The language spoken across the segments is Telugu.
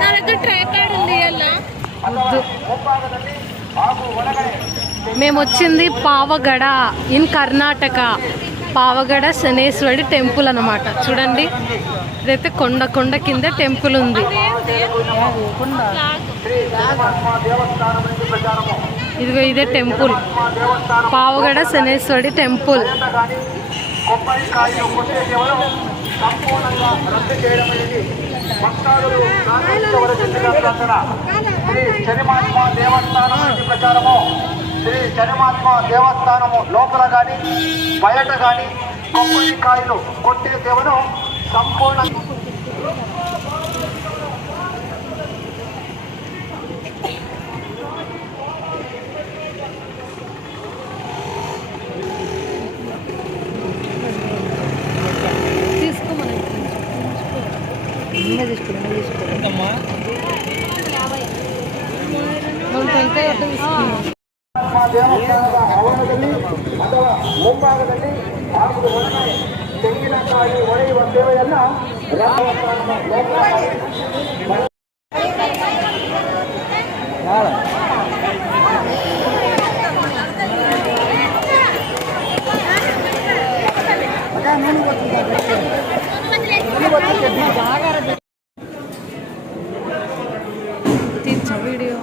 నా దగ్గర ట్రై కార్డ్ ఉంది. మేము వచ్చింది పావగడ ఇన్ కర్ణాటక. పావగడ శనేశ్వరుడి టెంపుల్ అన్నమాట. చూడండి, ఇదైతే కొండ కింద టెంపుల్ ఉంది. ఇదిగో ఇదే టెంపుల్, పావగడ శనేశ్వరుడి టెంపుల్. శ్రీ శనిమాత్మ దేవస్థానము లోపల కానీ బయట కానీ కొబ్బరికాయలు కొట్టే సేవను సంపూర్ణ ದೇವಸ್ಥಾನದ ಆವರಣದಲ್ಲಿ ಅಥವಾ ಮುಂಭಾಗದಲ್ಲಿ ಹಾಗೂ ತೆಂಗಿನಕಾಯಿ ಒಡೆಯುವ ಸೇವೆಯನ್ನ వీడియో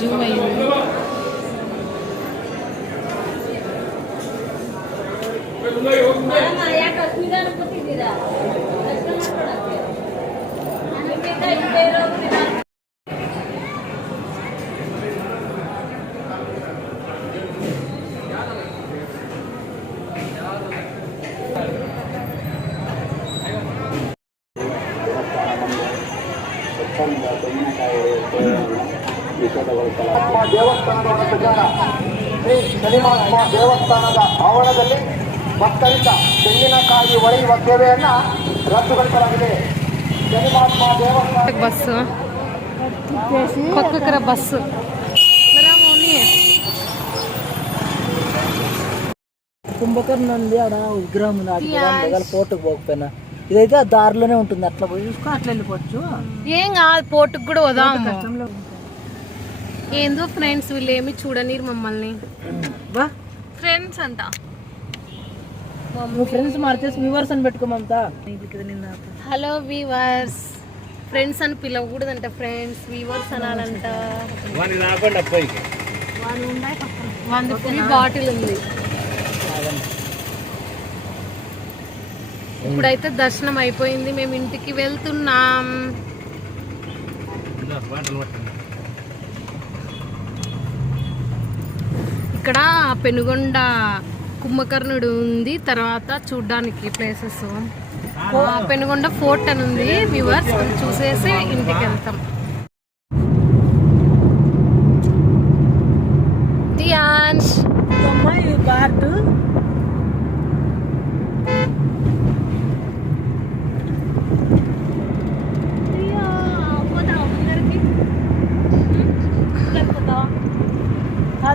జూమ్ అయ్యింది. ದೇವಸ್ಥಾನದ ಪ್ರಚಾರ ಶ್ರೀ ಶನಿಮಾತ್ಮ ದೇವಸ್ಥಾನದ ಆವರಣದಲ್ಲಿ ಭಕ್ತರಿಂದ ತೆಂಗಿನಕಾಯಿ ಒಡೆಯುವ ಸೇವೆಯನ್ನ ರದ್ದುಗೊಳಿಸಲಾಗಿದೆ. ಶನಿಮಾತ್ಮ ದೇವಸ್ಥಾನ బస్సు కొత్త బస్సు కుంభకర్ణ ఉంది. ఆడ విగ్రహం ఉంది. ఆడ ఫోటోకి పోకపోయినా ఇదైతే ఆ దారిలోనే ఉంటుంది. అట్లా పోయి చూసుకో, అట్లా వెళ్ళిపోవచ్చు. ఏం కాదు, పోటుకు కూడా పోదాం. ఏందో ఫ్రెండ్స్ వీళ్ళు ఏమి చూడనీరు మమ్మల్ని. ఫ్రెండ్స్ అంట, నువ్వు ఫ్రెండ్స్ మార్చేసి వ్యూవర్స్ అని పెట్టుకోమంతా. హలో వ్యూవర్స్, ఫ్రెండ్స్ అని పిలవకూడదంట, ఫ్రెండ్స్ వ్యూవర్స్ అనాలంట. 1 బాటిల్ ఉంది. ఇప్పుడైతే దర్శనం అయిపోయింది, మేము ఇంటికి వెళ్తున్నాం. ఇక్కడ పెనుగొండ కుంభకర్ణుడు ఉంది. తర్వాత చూడ్డానికి ప్లేసెస్ పెనుగొండ ఫోర్ట్ అని ఉంది. వ్యూవర్స్ చూసేసి ఇంటికి వెళ్తాం. దియాన్స్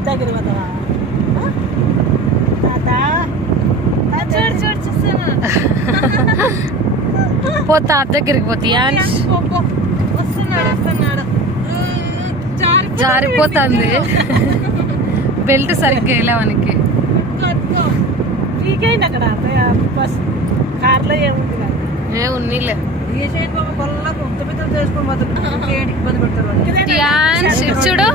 దగ్గర పోతా దగ్గరికి పోతే జారిపోతుంది. బెల్ట్ సరిగ్గా వెళ్ళావనికి. అక్కడ కార్లో ఏముంది, ఏ ఉన్నీలే. చూడు